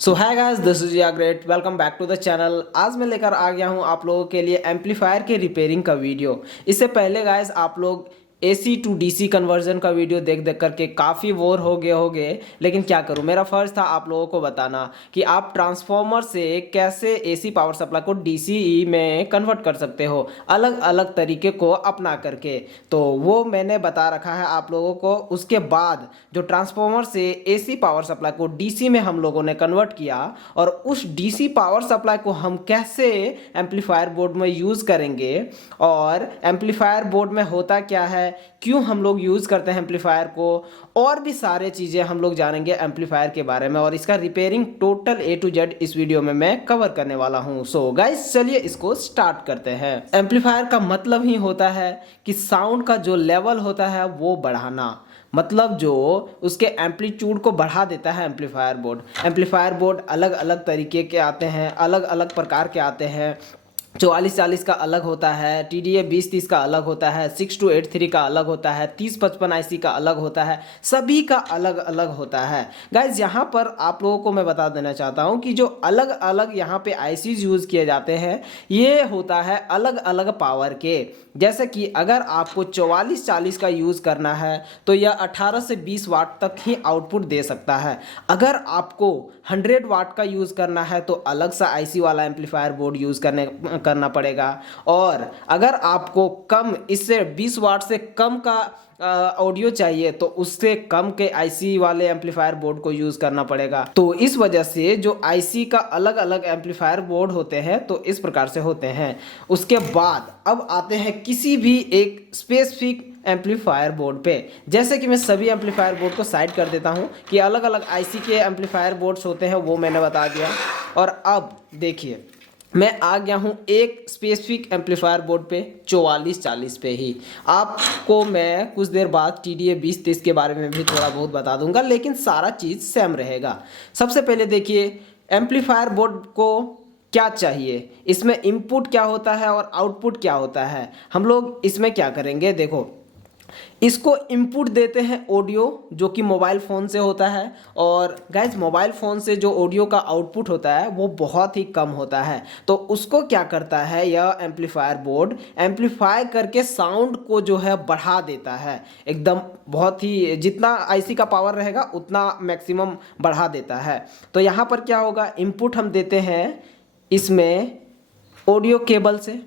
So hi guys, this is या great. Welcome back to the channel. आज मैं लेकर आ गया हूं आप लोगों के लिए एम्पलीफायर के रिपेयरिंग का वीडियो। इससे पहले गाइस आप लोग एसी टू डीसी कन्वर्जन का वीडियो देख देख करके काफ़ी बोर हो गए होंगे, लेकिन क्या करूं, मेरा फर्ज था आप लोगों को बताना कि आप ट्रांसफार्मर से कैसे एसी पावर सप्लाई को डीसी में कन्वर्ट कर सकते हो, अलग अलग तरीके को अपना करके। तो वो मैंने बता रखा है आप लोगों को। उसके बाद जो ट्रांसफार्मर से एसी पावर सप्लाई को डीसी में हम लोगों ने कन्वर्ट किया, और उस डीसी पावर सप्लाई को हम कैसे एम्पलीफायर बोर्ड में यूज़ करेंगे, और एम्पलीफायर बोर्ड में होता क्या है, क्यों हम लोग यूज़ करते हैं एम्पलीफायर को, और भी सारे चीज़ें हम लोग जानेंगे एम्पलीफायर के बारे में। और इसका repairing total A to Z इस वीडियो में मैं कवर करने वाला हूं। सो गाइस चलिए इसको स्टार्ट करते हैं। एम्पलीफायर का मतलब ही होता है कि साउंड का जो लेवल होता है वो बढ़ाना, मतलब जो उसके एम्पलीट्यूड को बढ़ा देता है एम्पलीफायर बोर्ड। एम्पलीफायर बोर्ड अलग अलग तरीके के आते हैं, अलग अलग प्रकार के आते हैं। 4440 का अलग होता है, TDA 2030 का अलग होता है, 6283 का अलग होता है, 3055 IC का अलग होता है, सभी का अलग अलग होता है। गाइज यहाँ पर आप लोगों को मैं बता देना चाहता हूँ कि जो अलग अलग यहाँ पे ICs यूज़ किए जाते हैं, ये होता है अलग अलग पावर के। जैसे कि अगर आपको 4440 का यूज़ करना है तो यह 18 से 20 वाट तक ही आउटपुट दे सकता है। अगर आपको 100 वाट का यूज़ करना है तो अलग सा IC वाला एम्पलीफायर बोर्ड यूज़ करना पड़ेगा। और अगर आपको कम, इससे 20 वाट से कम का ऑडियो चाहिए तो उससे कम के आईसी वाले एम्पलीफायर बोर्ड को यूज़ करना पड़ेगा। तो इस वजह से जो आईसी का अलग अलग एम्पलीफायर बोर्ड होते हैं तो इस प्रकार से होते हैं। उसके बाद अब आते हैं किसी भी एक स्पेसिफिक एम्पलीफायर बोर्ड पे। जैसे कि मैं सभी एम्पलीफायर बोर्ड को साइड कर देता हूँ कि अलग अलग आईसी के एम्पलीफायर बोर्ड्स होते हैं, वो मैंने बता दिया। और अब देखिए, मैं आ गया हूँ एक स्पेसिफिक एम्पलीफायर बोर्ड पे 4440 पे ही। आपको मैं कुछ देर बाद TDA 2030 के बारे में भी थोड़ा बहुत बता दूंगा, लेकिन सारा चीज़ सेम रहेगा। सबसे पहले देखिए, एम्पलीफायर बोर्ड को क्या चाहिए, इसमें इनपुट क्या होता है और आउटपुट क्या होता है। हम लोग इसमें क्या करेंगे, देखो, इसको इनपुट देते हैं ऑडियो, जो कि मोबाइल फ़ोन से होता है। और गाइज मोबाइल फ़ोन से जो ऑडियो का आउटपुट होता है वो बहुत ही कम होता है। तो उसको क्या करता है यह एम्पलीफायर बोर्ड, एम्पलीफाई करके साउंड को जो है बढ़ा देता है, एकदम बहुत ही, जितना आईसी का पावर रहेगा उतना मैक्सिमम बढ़ा देता है। तो यहाँ पर क्या होगा, इनपुट हम देते हैं इसमें ऑडियो केबल से,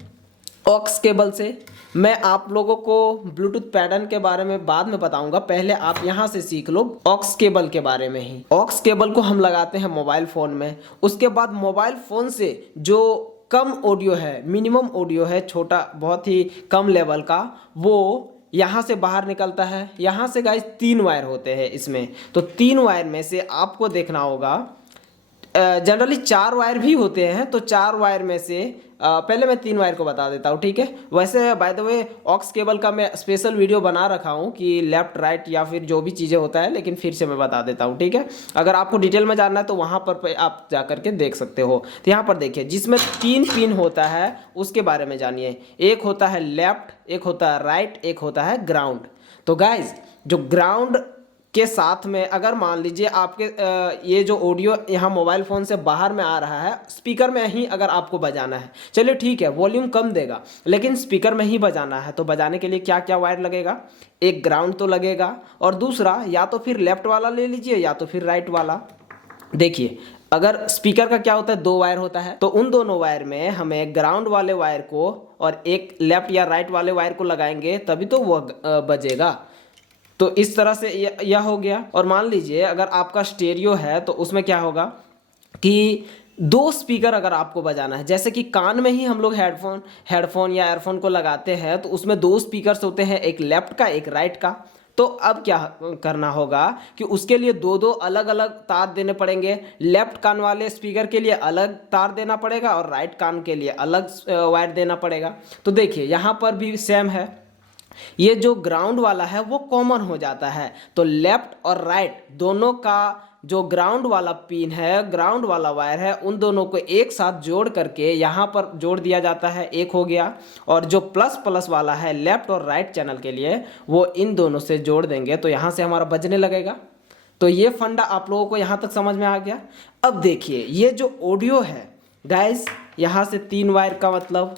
ऑक्स केबल से। मैं आप लोगों को ब्लूटूथ पैटर्न के बारे में बाद में बताऊंगा, पहले आप यहाँ से सीख लो ऑक्स केबल के बारे में ही। ऑक्स केबल को हम लगाते हैं मोबाइल फ़ोन में। उसके बाद मोबाइल फ़ोन से जो कम ऑडियो है, मिनिमम ऑडियो है, छोटा बहुत ही कम लेवल का, वो यहाँ से बाहर निकलता है। यहाँ से गाइस 3 वायर होते हैं इसमें। तो 3 वायर में से आपको देखना होगा, जनरली 4 वायर भी होते हैं, तो 4 वायर में से पहले मैं 3 वायर को बता देता हूँ, ठीक है। वैसे by the way aux cable का मैं स्पेशल वीडियो बना रखा हूँ कि लेफ्ट राइट या फिर जो भी चीज़ें होता है, लेकिन फिर से मैं बता देता हूँ, ठीक है। अगर आपको डिटेल में जानना है तो वहाँ पर आप जा करके देख सकते हो। तो यहाँ पर देखिए, जिसमें 3 पिन होता है उसके बारे में जानिए। एक होता है लेफ्ट, एक होता है राइट, एक होता है ग्राउंड। तो गाइज जो ग्राउंड के साथ में, अगर मान लीजिए आपके ये जो ऑडियो यहाँ मोबाइल फ़ोन से बाहर में आ रहा है, स्पीकर में ही अगर आपको बजाना है, चलिए ठीक है, वॉल्यूम कम देगा, लेकिन स्पीकर में ही बजाना है, तो बजाने के लिए क्या क्या वायर लगेगा, एक ग्राउंड तो लगेगा, और दूसरा या तो फिर लेफ्ट वाला ले लीजिए या तो फिर राइट वाला। देखिए, अगर स्पीकर का क्या होता है, 2 वायर होता है, तो उन दोनों वायर में हमें ग्राउंड वाले वायर को और एक लेफ्ट या राइट वाले वायर को लगाएंगे, तभी तो वो बजेगा। तो इस तरह से यह हो गया। और मान लीजिए अगर आपका स्टेरियो है तो उसमें क्या होगा कि 2 स्पीकर अगर आपको बजाना है, जैसे कि कान में ही हम लोग हेडफोन या एयरफोन को लगाते हैं, तो उसमें 2 स्पीकर्स होते हैं, एक लेफ्ट का एक राइट का। तो अब क्या करना होगा कि उसके लिए 2 अलग अलग तार देने पड़ेंगे। लेफ्ट कान वाले स्पीकर के लिए अलग तार देना पड़ेगा और राइट कान के लिए अलग वायर देना पड़ेगा। तो देखिए यहाँ पर भी सेम है, ये जो ग्राउंड वाला है वो कॉमन हो जाता है। तो लेफ्ट और राइट दोनों का जो ग्राउंड वाला पिन है, ग्राउंड वाला वायर है, उन दोनों को एक साथ जोड़ करके यहाँ पर जोड़ दिया जाता है, एक हो गया। और जो प्लस प्लस वाला है लेफ्ट और राइट चैनल के लिए, वो इन दोनों से जोड़ देंगे तो यहाँ से हमारा बजने लगेगा। तो ये फंडा आप लोगों को यहाँ तक समझ में आ गया। अब देखिए ये जो ऑडियो है गाइस, यहाँ से 3 वायर का मतलब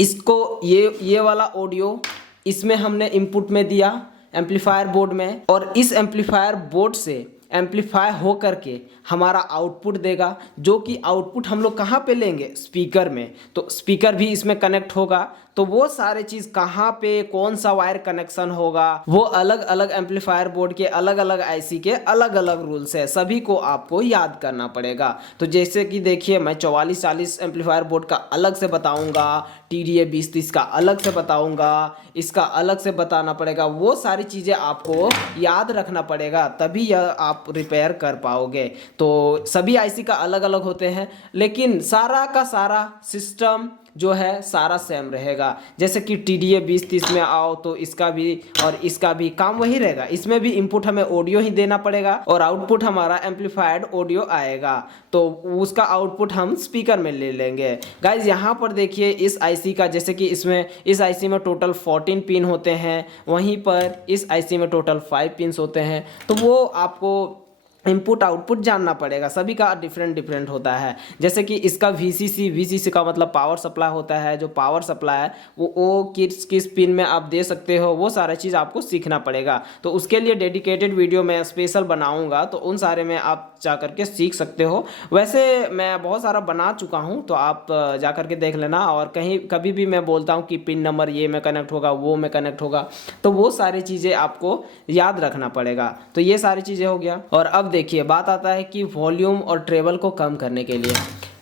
इसको ये वाला ऑडियो इसमें हमने इनपुट में दिया एम्पलीफायर बोर्ड में, और इस एम्पलीफायर बोर्ड से एम्पलीफाई हो करके हमारा आउटपुट देगा, जो कि आउटपुट हम लोग कहाँ पे लेंगे, स्पीकर में। तो स्पीकर भी इसमें कनेक्ट होगा। तो वो सारे चीज़ कहाँ पे कौन सा वायर कनेक्शन होगा, वो अलग अलग एम्पलीफायर बोर्ड के अलग अलग आईसी के अलग अलग रूल्स है, सभी को आपको याद करना पड़ेगा। तो जैसे कि देखिए मैं 4440 एम्पलीफायर बोर्ड का अलग से बताऊंगा, TDA 2030 का अलग से बताऊंगा, इसका अलग से बताना पड़ेगा। वो सारी चीज़ें आपको याद रखना पड़ेगा, तभी यह आप रिपेयर कर पाओगे। तो सभी आईसी का अलग अलग होते हैं, लेकिन सारा का सारा सिस्टम जो है सारा सेम रहेगा। जैसे कि TDA 2030 में आओ तो इसका भी और इसका भी काम वही रहेगा। इसमें भी इनपुट हमें ऑडियो ही देना पड़ेगा और आउटपुट हमारा एम्पलीफाइड ऑडियो आएगा, तो उसका आउटपुट हम स्पीकर में ले लेंगे। गाइज यहाँ पर देखिए इस आईसी का, जैसे कि इस आईसी में टोटल 14 पिन होते हैं, वहीं पर इस आईसी में टोटल 5 पिन्स होते हैं। तो वो आपको इनपुट आउटपुट जानना पड़ेगा, सभी का डिफरेंट होता है। जैसे कि इसका VCC का मतलब पावर सप्लाई होता है। जो पावर सप्लाई है वो किस पिन में आप दे सकते हो, वो सारा चीज़ आपको सीखना पड़ेगा। तो उसके लिए डेडिकेटेड वीडियो मैं स्पेशल बनाऊंगा, तो उन सारे में आप जा करके सीख सकते हो। वैसे मैं बहुत सारा बना चुका हूँ, तो आप जा करके देख लेना। और कभी भी मैं बोलता हूँ कि पिन नंबर ये में कनेक्ट होगा, वो में कनेक्ट होगा, तो वो सारी चीज़ें आपको याद रखना पड़ेगा। तो ये सारी चीज़ें हो गया। और अब देखिए बात आता है कि वॉल्यूम और ट्रेवल को कम करने के लिए।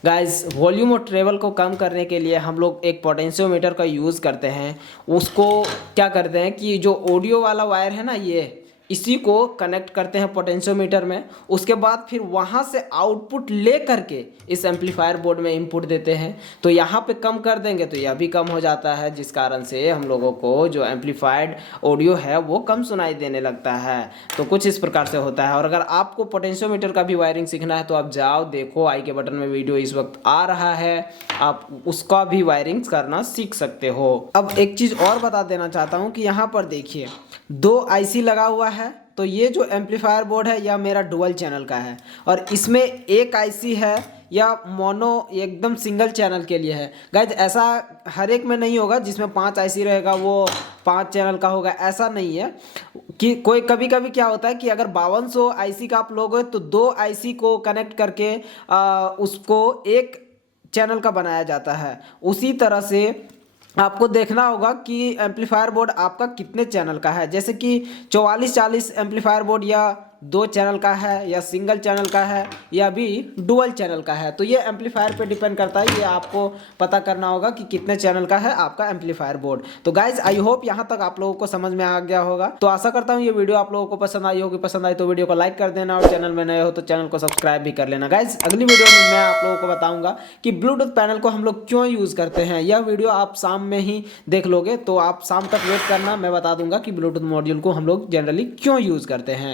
गाइस वॉल्यूम और ट्रेवल को कम करने के लिए हम लोग एक पोटेंशियोमीटर का यूज़ करते हैं। उसको क्या करते हैं कि जो ऑडियो वाला वायर है ना, ये इसी को कनेक्ट करते हैं पोटेंशियोमीटर में। उसके बाद फिर वहाँ से आउटपुट ले करके इस एम्पलीफायर बोर्ड में इनपुट देते हैं। तो यहाँ पे कम कर देंगे तो यह भी कम हो जाता है, जिस कारण से हम लोगों को जो एम्पलीफाइड ऑडियो है वो कम सुनाई देने लगता है। तो कुछ इस प्रकार से होता है। और अगर आपको पोटेंशियोमीटर का भी वायरिंग सीखना है तो आप जाओ, देखो आई के बटन में वीडियो इस वक्त आ रहा है, आप उसका भी वायरिंग करना सीख सकते हो। अब एक चीज़ और बता देना चाहता हूँ कि यहाँ पर देखिए 2 आईसी लगा हुआ है। तो ये जो एम्पलीफायर बोर्ड है यह मेरा डुअल चैनल का है, और इसमें एक आईसी है या मोनो एकदम सिंगल चैनल के लिए है। गाइज ऐसा हर एक में नहीं होगा जिसमें 5 आईसी रहेगा वो 5 चैनल का होगा, ऐसा नहीं है। कि कोई कभी कभी क्या होता है कि अगर 5200 आईसी का आप लोग हो तो 2 आईसी को कनेक्ट करके उसको एक चैनल का बनाया जाता है। उसी तरह से आपको देखना होगा कि एम्पलीफायर बोर्ड आपका कितने चैनल का है। जैसे कि 4440 एम्पलीफायर बोर्ड या 2 चैनल का है, या सिंगल चैनल का है, या भी डुअल चैनल का है। तो ये एम्पलीफायर पे डिपेंड करता है, ये आपको पता करना होगा कि कितने चैनल का है आपका एम्पलीफायर बोर्ड। तो गाइज आई होप यहाँ तक आप लोगों को समझ में आ गया होगा। तो आशा करता हूँ ये वीडियो आप लोगों को पसंद आई होगी। पसंद आई तो वीडियो को लाइक कर देना, और चैनल में नए हो तो चैनल को सब्सक्राइब भी कर लेना। गाइज अगली वीडियो में मैं आप लोगों को बताऊंगा कि ब्लूटूथ पैनल को हम लोग क्यों यूज़ करते हैं। यह वीडियो आप शाम में ही देख लोगे, तो आप शाम तक वेट करना, मैं बता दूंगा कि ब्लूटूथ मॉड्यूल को हम लोग जनरली क्यों यूज़ करते हैं।